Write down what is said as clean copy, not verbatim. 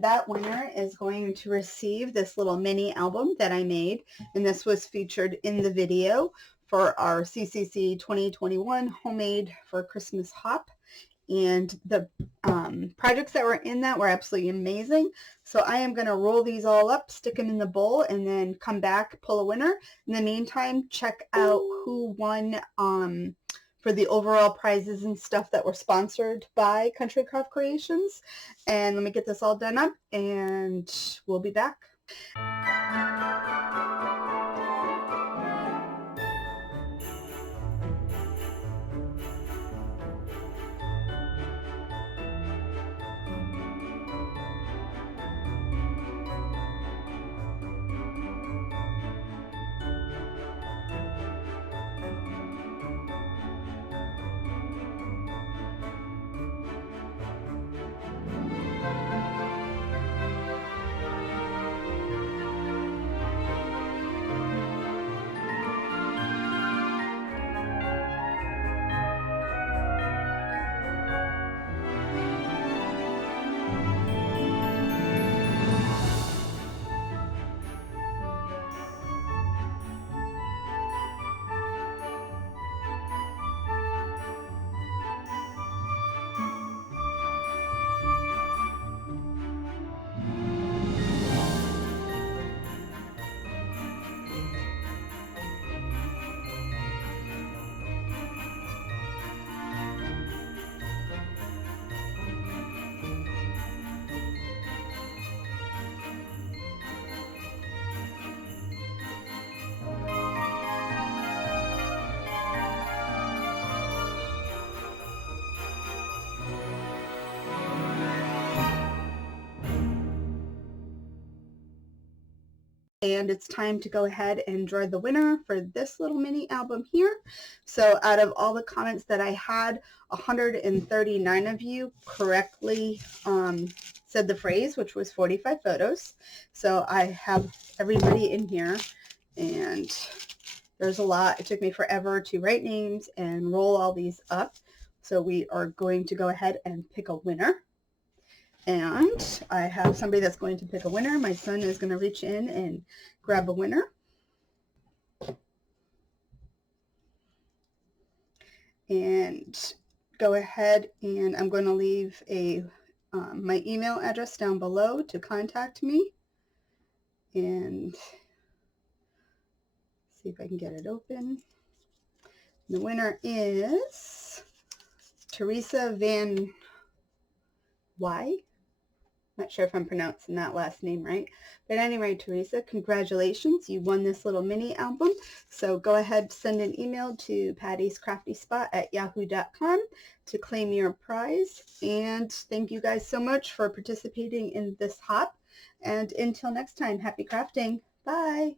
That winner is going to receive this little mini album that I made, and this was featured in the video for our CCC 2021 Homemade for Christmas Hop. And the projects that were in that were absolutely amazing. So I am going to roll these all up, stick them in the bowl, and then come back, pull a winner. In the meantime, check out who won for the overall prizes and stuff that were sponsored by Country Craft Creations. And let me get this all done up, and we'll be back. And it's time to go ahead and draw the winner for this little mini album here. So out of all the comments that I had, 139 of you correctly said the phrase, which was 45 photos. So I have everybody in here, and there's a lot. It took me forever to write names and roll all these up. So we are going to go ahead and pick a winner. And I have somebody that's going to pick a winner. My son is going to reach in and grab a winner. And go ahead, and I'm going to leave a my email address down below to contact me. And see if I can get it open. The winner is Teresa Van Y. Not sure if I'm pronouncing that last name right. But anyway, Teresa, congratulations. You won this little mini album. So go ahead, send an email to pattyscraftyspot@yahoo.com to claim your prize. And thank you guys so much for participating in this hop. And until next time, happy crafting. Bye.